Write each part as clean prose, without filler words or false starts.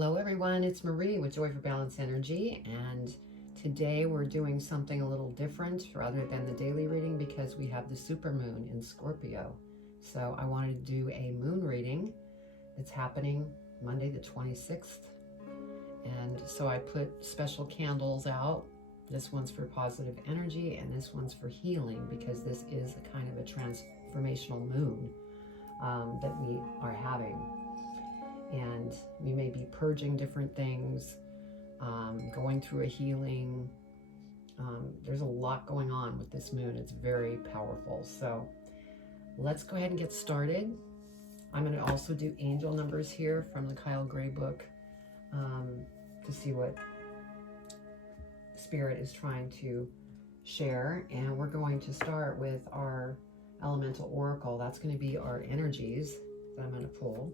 Hello everyone, it's Marie with Joy for Balance Energy, and today we're doing something a little different rather than the daily reading because we have the supermoon in Scorpio. So I wanted to do a moon reading. It's happening Monday the 26th, and so I put special candles out. This one's for positive energy and this one's for healing because this is a kind of a transformational moon that we are having. And we may be purging different things, going through a healing. There's a lot going on with this moon. It's very powerful. So let's go ahead and get started. I'm going to also do angel numbers here from the Kyle Gray book to see what Spirit is trying to share. And we're going to start with our elemental oracle. That's going to be our energies that I'm going to pull.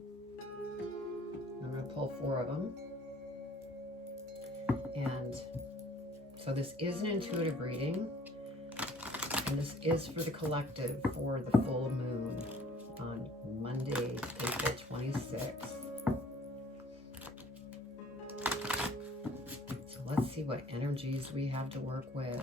I'm going to pull 4 of them. And so this is an intuitive reading, and this is for the collective for the full moon on Monday, April 26th. So let's see what energies we have to work with.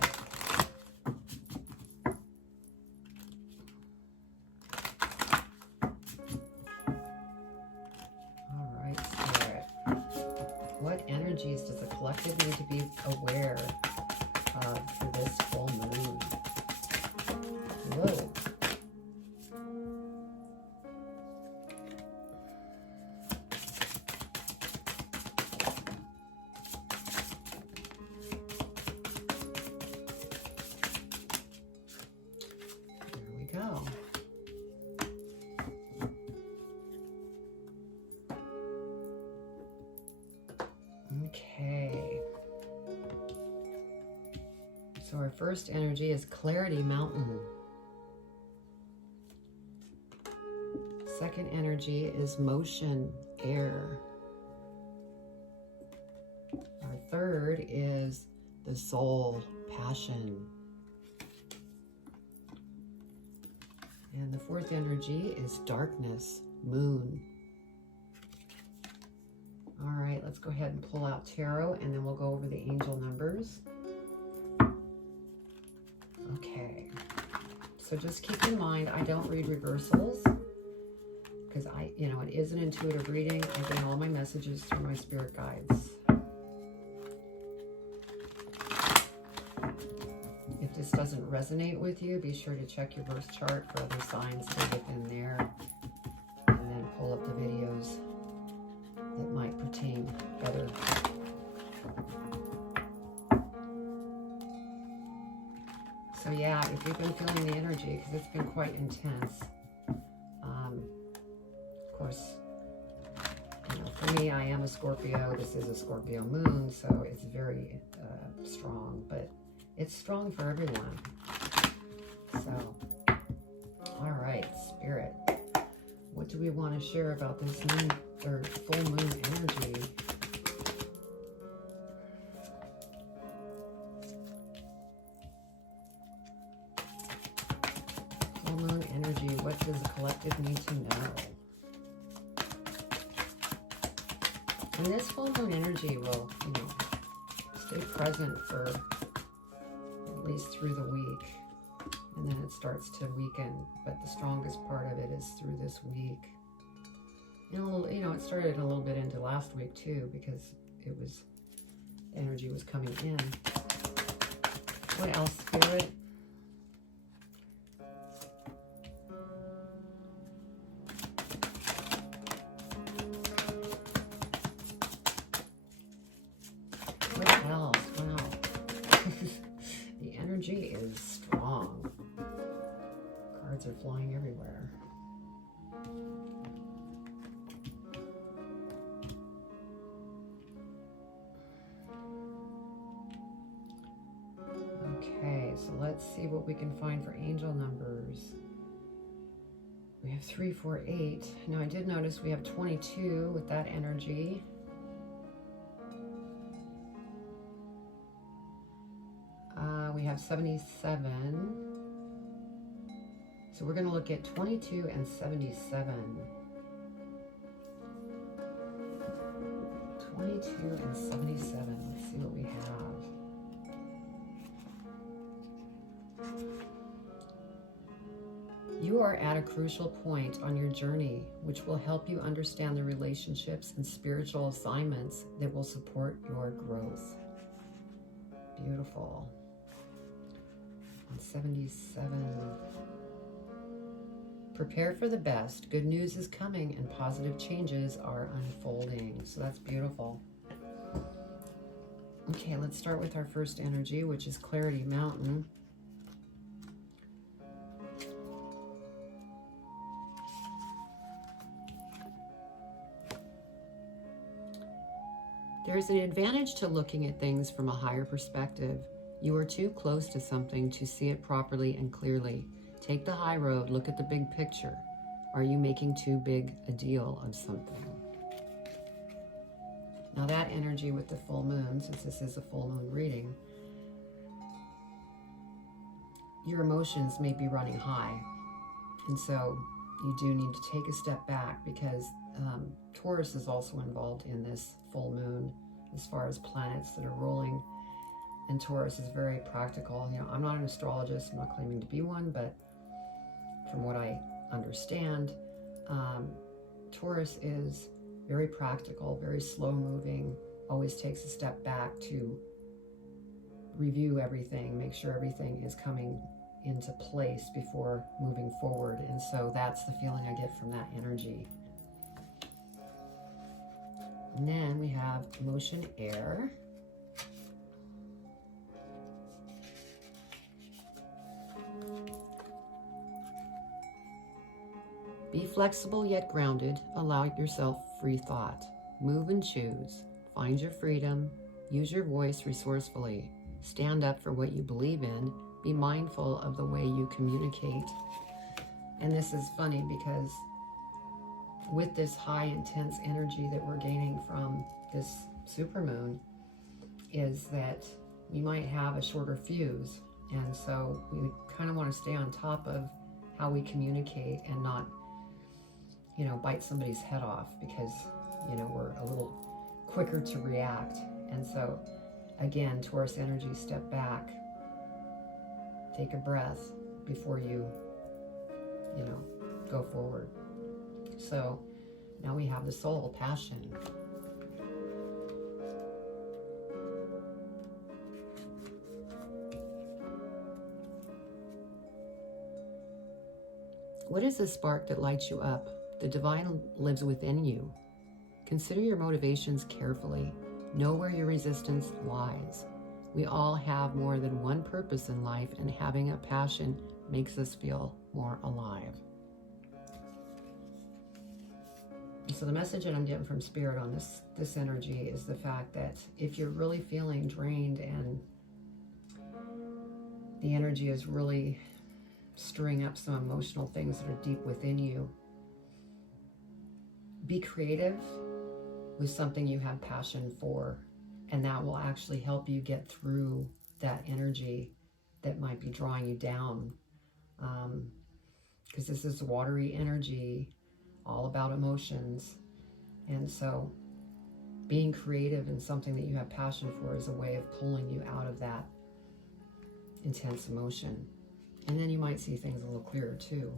Does the collective need to be aware of for this full moon? Whoa. There we go. Okay, so our first energy is Clarity Mountain. Second energy is Motion, Air. Our third is the Soul, Passion. And the fourth energy is Darkness, Moon. All right, let's go ahead and pull out tarot, and then we'll go over the angel numbers. Okay, so just keep in mind, I don't read reversals because it is an intuitive reading. I get all my messages through my spirit guides. If this doesn't resonate with you, be sure to check your birth chart for other signs to get in there, and then pull up the videos that might pertain better. So yeah, if you've been feeling the energy, because it's been quite intense. Of course, for me, I am a Scorpio. This is a Scorpio moon, so it's very strong, but it's strong for everyone. So, all right, Spirit, what do we want to share about this moon or full moon energy? Full moon energy, what does the collective need to know? And this full moon energy will, stay present for at least through the week. And then it starts to weaken, but the strongest part of it is through this week. And it started a little bit into last week too, because energy was coming in. What else, Spirit? What else? Wow. The energy is strong. Cards are flying everywhere. Okay, so let's see what we can find for angel numbers. We have 3, 4, 8. Now I did notice we have 22 with that energy. We have 77. So we're going to look at 22 and 77. 72 and 77. Let's see what we have. You are at a crucial point on your journey, which will help you understand the relationships and spiritual assignments that will support your growth. Beautiful. And 77. Prepare for the best. Good news is coming and positive changes are unfolding. So that's beautiful. Okay, let's start with our first energy, which is Clarity Mountain. There is an advantage to looking at things from a higher perspective. You are too close to something to see it properly and clearly. Take the high road, look at the big picture. Are you making too big a deal of something? Now that energy with the full moon, since this is a full moon reading, your emotions may be running high. And so you do need to take a step back because Taurus is also involved in this full moon as far as planets that are ruling. And Taurus is very practical. You know, I'm not an astrologist, I'm not claiming to be one, but from what I understand, Taurus is very practical, very slow moving, always takes a step back to review everything, make sure everything is coming into place before moving forward. And so that's the feeling I get from that energy. And then we have Emotion Air. Be flexible yet grounded. Allow yourself free thought. Move and choose. Find your freedom. Use your voice resourcefully. Stand up for what you believe in. Be mindful of the way you communicate. And this is funny because with this high intense energy that we're gaining from this supermoon is that you might have a shorter fuse. And so we kind of want to stay on top of how we communicate and not, you know, bite somebody's head off because, you know, we're a little quicker to react. And so again, Taurus energy, step back, take a breath before you know, go forward. So now we have the soul, passion. What is the spark that lights you up? The divine lives within you. Consider your motivations carefully. Know where your resistance lies. We all have more than one purpose in life, and having a passion makes us feel more alive. So the message that I'm getting from Spirit on this energy is the fact that if you're really feeling drained and the energy is really stirring up some emotional things that are deep within you, be creative with something you have passion for, and that will actually help you get through that energy that might be drawing you down. Because this is watery energy, all about emotions. And so being creative in something that you have passion for is a way of pulling you out of that intense emotion. And then you might see things a little clearer too.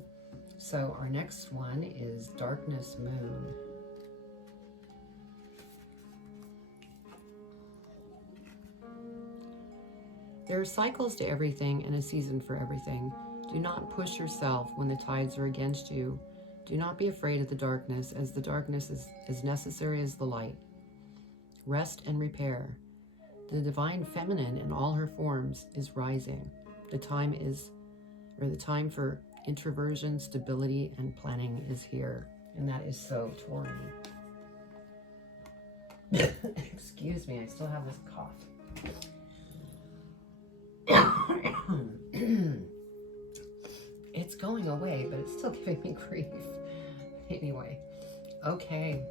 So our next one is Darkness Moon. There are cycles to everything and a season for everything. Do not push yourself when the tides are against you. Do not be afraid of the darkness, as the darkness is as necessary as the light. Rest and repair. The divine feminine in all her forms is rising. The time for introversion, stability, and planning is here. And that is so Taurine. Excuse me, I still have this cough. It's going away, but it's still giving me grief. Anyway, okay.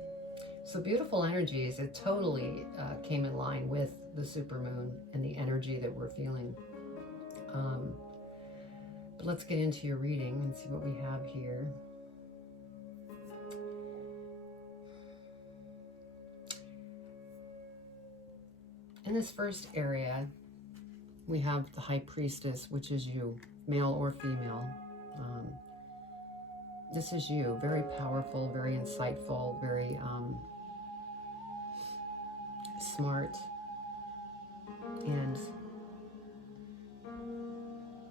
So beautiful energies. It totally came in line with the supermoon and the energy that we're feeling. But let's get into your reading and see what we have here. In this first area, we have the High Priestess, which is you, male or female. This is you, very powerful, very insightful, very smart. And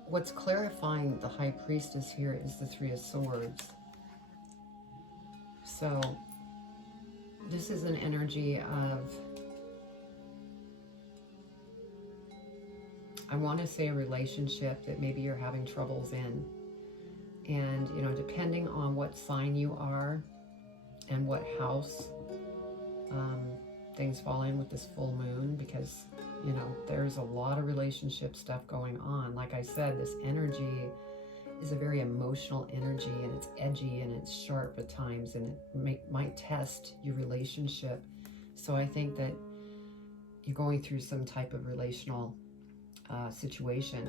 what's clarifying the High Priestess here is the Three of Swords. So this is an energy of, I want to say, a relationship that maybe you're having troubles in. And, you know, depending on what sign you are and what house things fall in with this full moon, because, you know, there's a lot of relationship stuff going on. Like I said, this energy is a very emotional energy, and it's edgy and it's sharp at times, and it might test your relationship. So I think that you're going through some type of relational situation.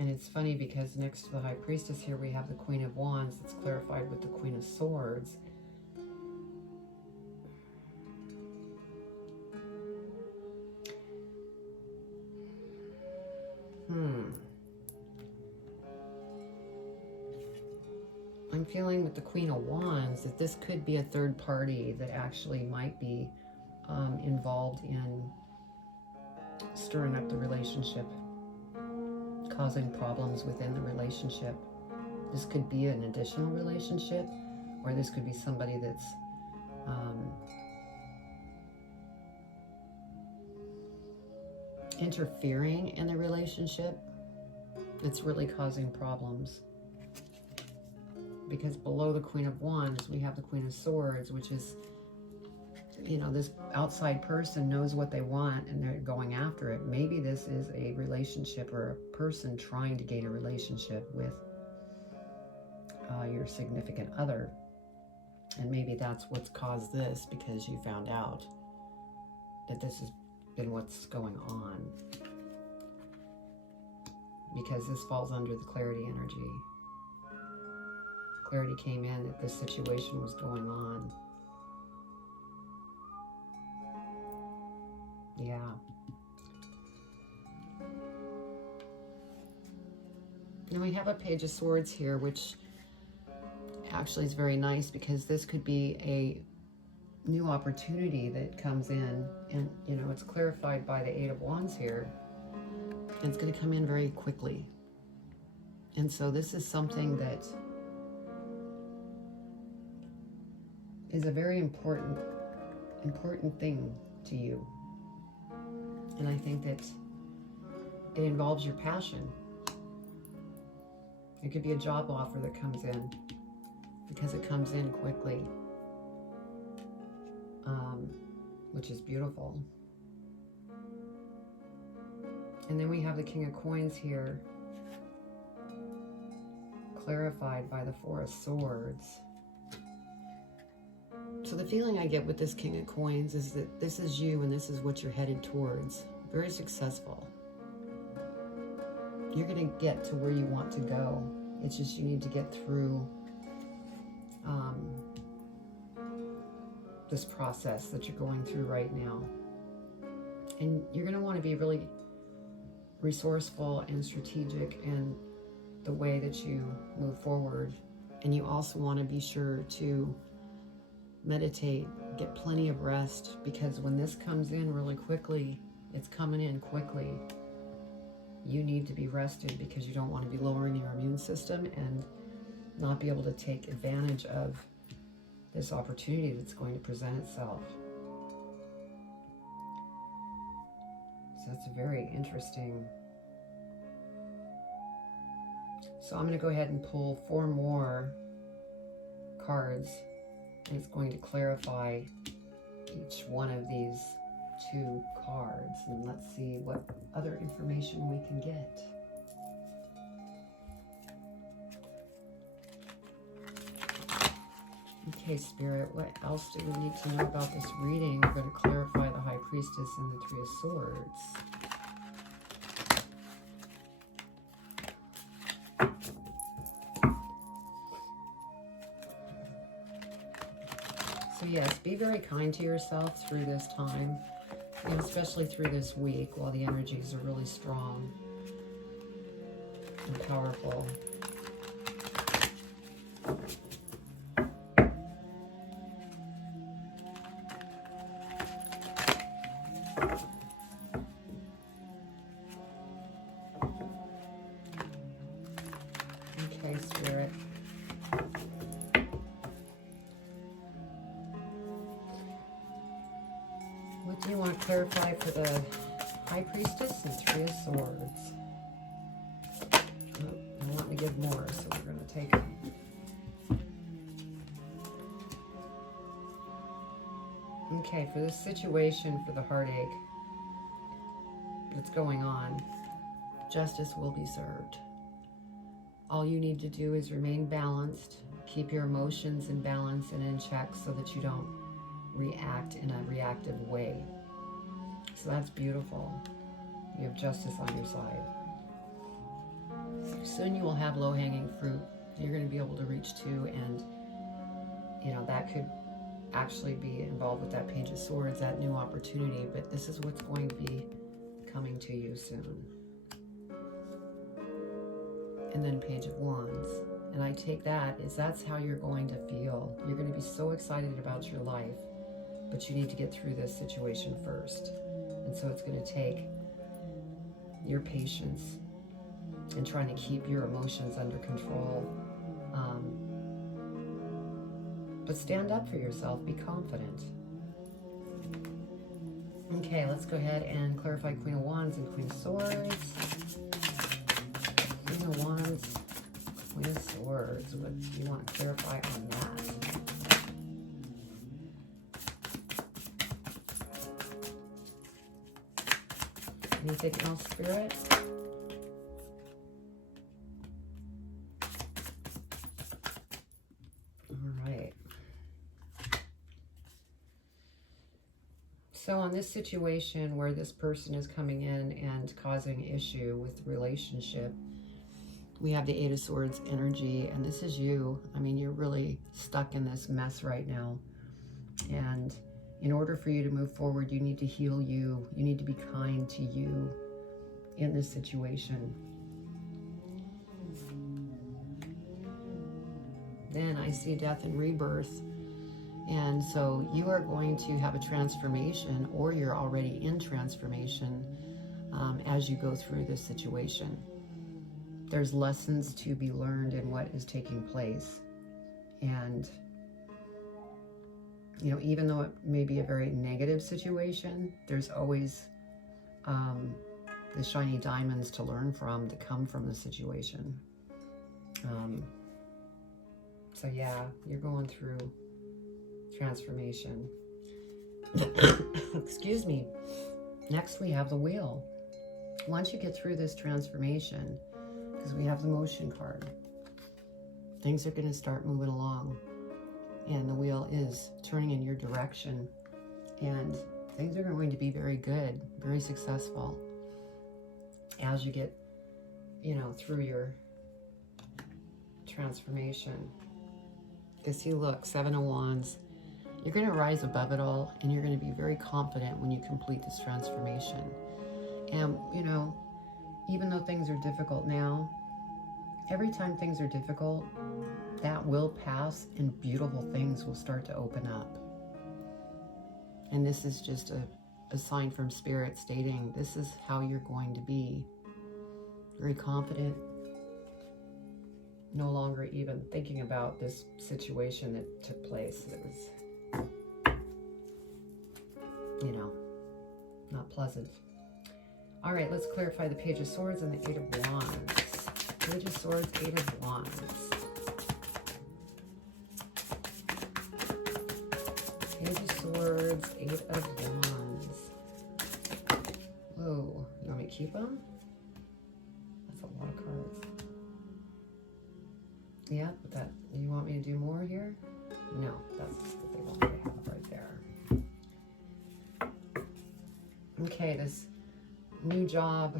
And it's funny because next to the High Priestess here, we have the Queen of Wands that's clarified with the Queen of Swords. I'm feeling with the Queen of Wands that this could be a third party that actually might be involved in stirring up the relationship, causing problems within the relationship. This could be an additional relationship, or this could be somebody that's interfering in the relationship that's really causing problems. Because below the Queen of Wands, we have the Queen of Swords, which is, you know, this outside person knows what they want and they're going after it. Maybe this is a relationship or a person trying to gain a relationship with your significant other. And maybe that's what's caused this, because you found out that this has been what's going on. Because this falls under the clarity energy. Clarity came in that this situation was going on. Yeah. And we have a Page of Swords here, which actually is very nice, because this could be a new opportunity that comes in, and, you know, it's clarified by the Eight of Wands here, and it's going to come in very quickly. And so this is something that is a very important thing to you. And I think that it involves your passion. It could be a job offer that comes in, because it comes in quickly, which is beautiful. And then we have the King of Coins here, clarified by the Four of Swords. So the feeling I get with this King of Coins is that this is you, and this is what you're headed towards. Very successful. You're going to get to where you want to go. It's just you need to get through this process that you're going through right now. And you're going to want to be really resourceful and strategic in the way that you move forward. And you also want to be sure to meditate, get plenty of rest, because when this comes in really quickly, it's coming in quickly. You need to be rested, because you don't want to be lowering your immune system and not be able to take advantage of this opportunity that's going to present itself. So it's very interesting. So I'm going to go ahead and pull 4 more cards, and it's going to clarify each one of these 2 cards. And let's see what other information we can get. Okay, Spirit, what else do we need to know about this reading? We're going to clarify the High Priestess and the Three of Swords. yes, be very kind to yourself through this time, and especially through this week while the energies are really strong and powerful. Okay, Spirit. What do you want clarified for the High Priestess and Three of Swords? Oh, I want to give more, so we're going to take it. Okay, for this situation, for the heartache that's going on, justice will be served. All you need to do is remain balanced, keep your emotions in balance and in check so that you don't react in a reactive way. So that's beautiful. You have justice on your side. Soon you will have low-hanging fruit you're going to be able to reach to, and you know that could actually be involved with that Page of Swords, that new opportunity, but this is what's going to be coming to you soon. And then Page of Wands. And I take that as that's how you're going to feel. You're going to be so excited about your life, but you need to get through this situation first. And so it's going to take your patience and trying to keep your emotions under control. But stand up for yourself. Be confident. Okay, let's go ahead and clarify Queen of Wands and Queen of Swords. Queen of Wands, Queen of Swords. What do you want to clarify on that? Anything else, Spirit? So on this situation where this person is coming in and causing issue with the relationship, we have the Eight of Swords energy, and this is you. I mean, you're really stuck in this mess right now. And in order for you to move forward, you need to heal you. You need to be kind to you in this situation. Then I see death and rebirth. And so you are going to have a transformation, or you're already in transformation as you go through this situation. There's lessons to be learned in what is taking place. And, you know, even though it may be a very negative situation, there's always the shiny diamonds to learn from, to come from the situation. So yeah, you're going through transformation. Excuse me. Next we have the Wheel. Once you get through this transformation, because we have the Motion card, things are going to start moving along, and the Wheel is turning in your direction, and things are going to be very good, very successful as you get, you know, through your transformation. Because see, look, Seven of Wands. You're going to rise above it all, and you're going to be very confident when you complete this transformation. And, you know, even though things are difficult now, every time things are difficult, that will pass and beautiful things will start to open up. And this is just a sign from Spirit stating this is how you're going to be. Very confident. No longer even thinking about this situation that took place. It was, you know, not pleasant. All right, let's clarify the Page of Swords and the Eight of Wands. Page of Swords, Eight of Wands. Page of Swords, Eight of Wands. Whoa, you want me to keep them? That's a lot of cards. Yeah, but that, you want me to do more here? No, that's what they want me to have right there. Okay, this new job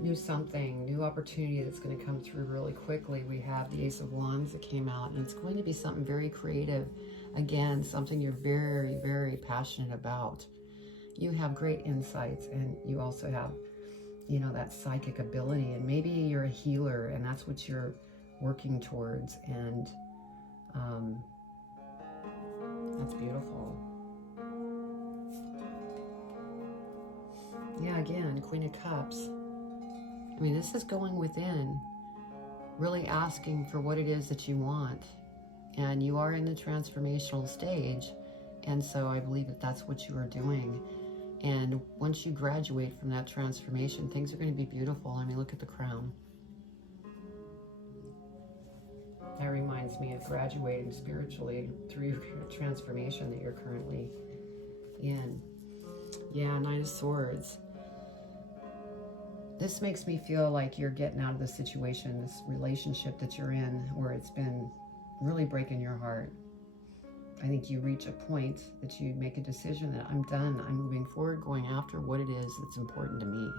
new opportunity that's going to come through really quickly. We have the Ace of Wands that came out, and it's going to be something very creative. Again, something you're very, very passionate about. You have great insights, and you also have, you know, that psychic ability, and maybe you're a healer and that's what you're working towards, and that's beautiful. Yeah, again, Queen of Cups. I mean, this is going within, really asking for what it is that you want. And you are in the transformational stage. And so I believe that that's what you are doing. And once you graduate from that transformation, things are going to be beautiful. I mean, look at the crown. That reminds me of graduating spiritually through your transformation that you're currently in. Yeah, Knight of Swords. This makes me feel like you're getting out of the situation, this relationship that you're in, where it's been really breaking your heart. I think you reach a point that you make a decision that I'm done. I'm moving forward, going after what it is that's important to me.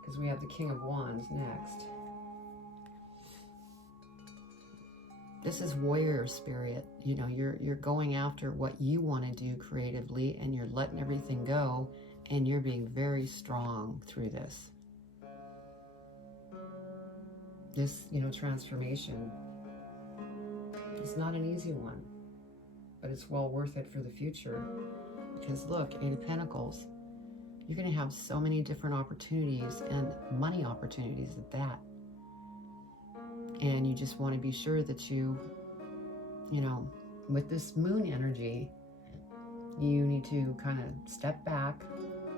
Because we have the King of Wands next. This is warrior spirit. You know, you're going after what you want to do creatively, and you're letting everything go, and you're being very strong through this. This, you know, transformation is not an easy one, but it's well worth it for the future. Because look, Eight of Pentacles, you're going to have so many different opportunities, and money opportunities at that. And you just want to be sure that you know, with this moon energy, you need to kind of step back,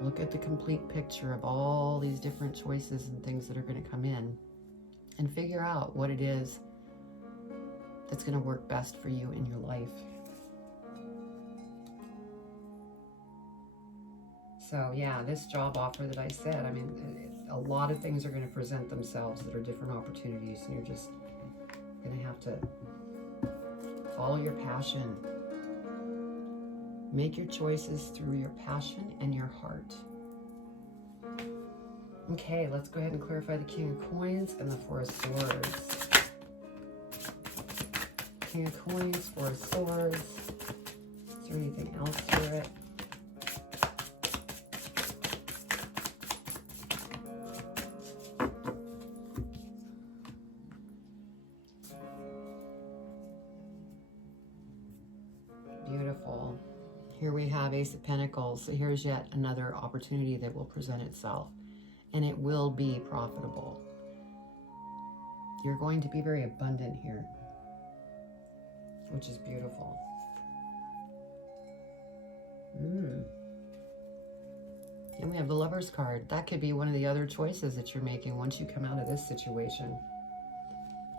look at the complete picture of all these different choices and things that are going to come in, and figure out what it is that's going to work best for you in your life. So yeah, this job offer that I said, I mean, a lot of things are going to present themselves that are different opportunities, and you're just going to have to follow your passion. Make your choices through your passion and your heart. Okay, let's go ahead and clarify the King of Coins and the Four of Swords. King of Coins, Four of Swords. Is there anything else to it? Beautiful. Here we have Ace of Pentacles. So here's yet another opportunity that will present itself, and it will be profitable. You're going to be very abundant here, which is beautiful. And we have the Lover's card. That could be one of the other choices that you're making once you come out of this situation.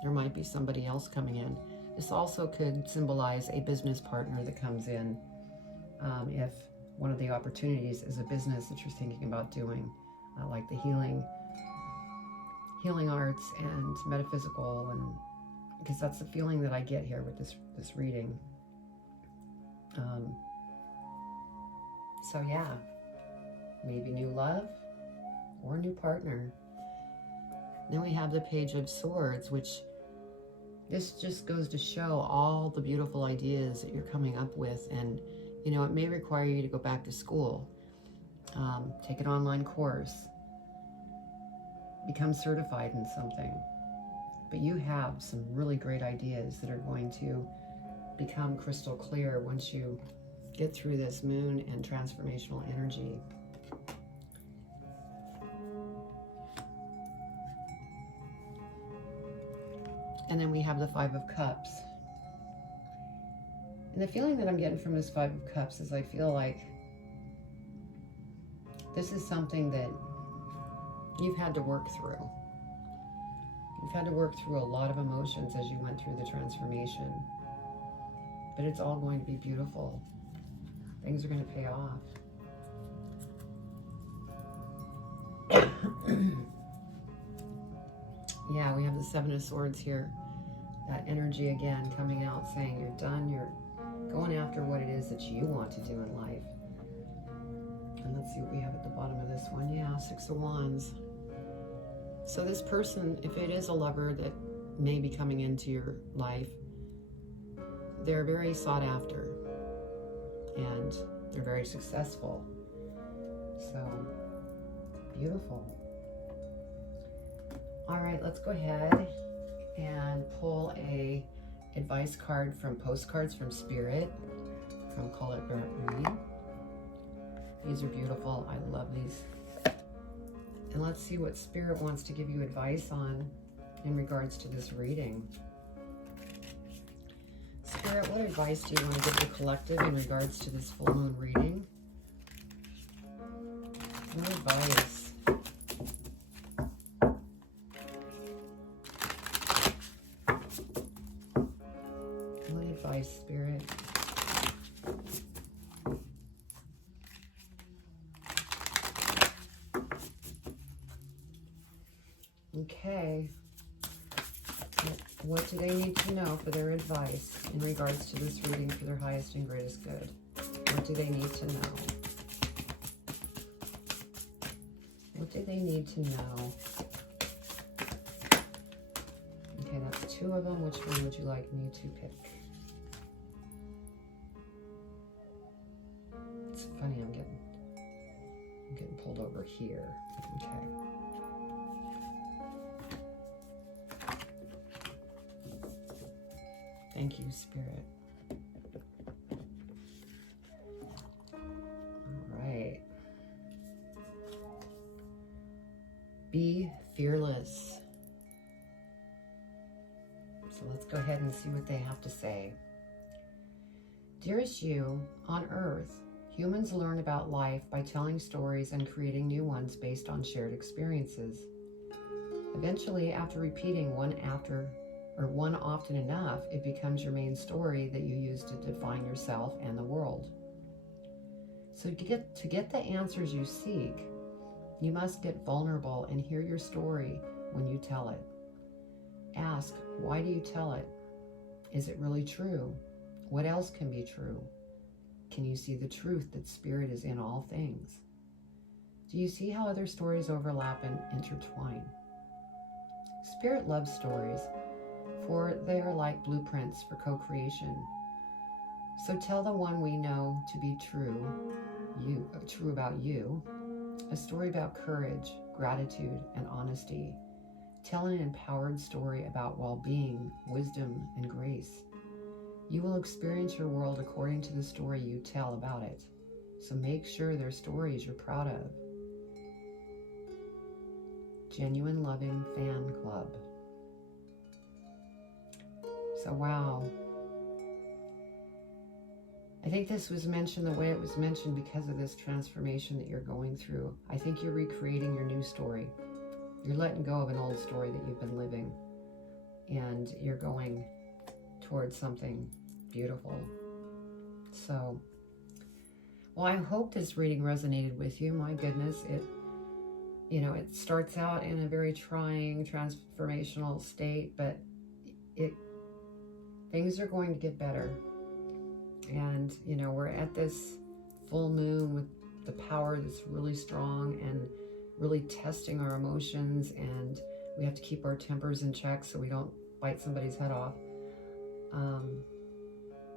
There might be somebody else coming in. This also could symbolize a business partner that comes in, if one of the opportunities is a business that you're thinking about doing, like the healing arts and metaphysical, and because that's the feeling that I get here with this reading. So yeah, maybe new love or new partner. Then we have the Page of Swords, which this just goes to show all the beautiful ideas that you're coming up with. And, you know, it may require you to go back to school, take an online course, become certified in something. But you have some really great ideas that are going to become crystal clear once you get through this moon and transformational energy. And then we have the Five of Cups. And the feeling that I'm getting from this Five of Cups is I feel like this is something that you've had to work through. You've had to work through a lot of emotions as you went through the transformation. But it's all going to be beautiful. Things are going to pay off. Yeah, we have the Seven of Swords here. That energy again coming out saying you're done, you're going after what it is that you want to do in life. And let's see what we have at the bottom of this one. Yeah, Six of Wands. So this person, if it is a lover that may be coming into your life, they're very sought after and they're very successful. So beautiful. All right, let's go ahead and pull a advice card from Postcards from Spirit from Call It Read. These are beautiful. I love these. And let's see what Spirit wants to give you advice on in regards to this reading. Spirit, what advice do you want to give the collective in regards to this full moon reading? What advice? What advice, Spirit? Okay. What do they need to know for their advice in regards to this reading for their highest and greatest good? What do they need to know? What do they need to know? Okay, that's two of them. Which one would you like me to pick? It's funny, I'm getting pulled over here. Okay. Thank you, Spirit. All right. Be fearless. So let's go ahead and see what they have to say. Dearest you, on Earth, humans learn about life by telling stories and creating new ones based on shared experiences. Eventually, after repeating one often enough, it becomes your main story that you use to define yourself and the world. So to get the answers you seek, you must get vulnerable and hear your story when you tell it. Ask, why do you tell it? Is it really true? What else can be true? Can you see the truth that Spirit is in all things? Do you see how other stories overlap and intertwine? Spirit loves stories, for they are like blueprints for co-creation. So tell the one we know to be true about you, a story about courage, gratitude, and honesty. Tell an empowered story about well-being, wisdom, and grace. You will experience your world according to the story you tell about it. So make sure they're stories you're proud of. Genuine Loving Fan Club. So wow. I think this was mentioned the way it was mentioned because of this transformation that you're going through. I think you're recreating your new story. You're letting go of an old story that you've been living, and you're going towards something beautiful. So, well, I hope this reading resonated with you. My goodness, it starts out in a very trying, transformational state, but things are going to get better. And, we're at this full moon with the power that's really strong and really testing our emotions, and we have to keep our tempers in check so we don't bite somebody's head off.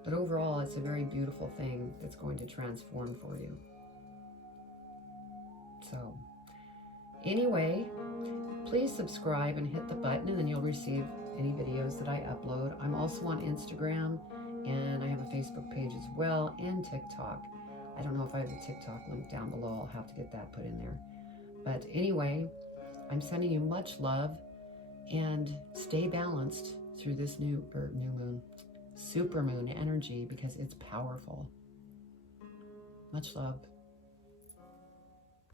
But overall, it's a very beautiful thing that's going to transform for you. So, anyway, please subscribe and hit the button, and then you'll receive any videos that I upload. I'm also on Instagram, and I have a Facebook page as well, and TikTok. I don't know if I have the TikTok link down below. I'll have to get that put in there. But anyway, I'm sending you much love, and stay balanced through this super moon energy, because it's powerful. Much love.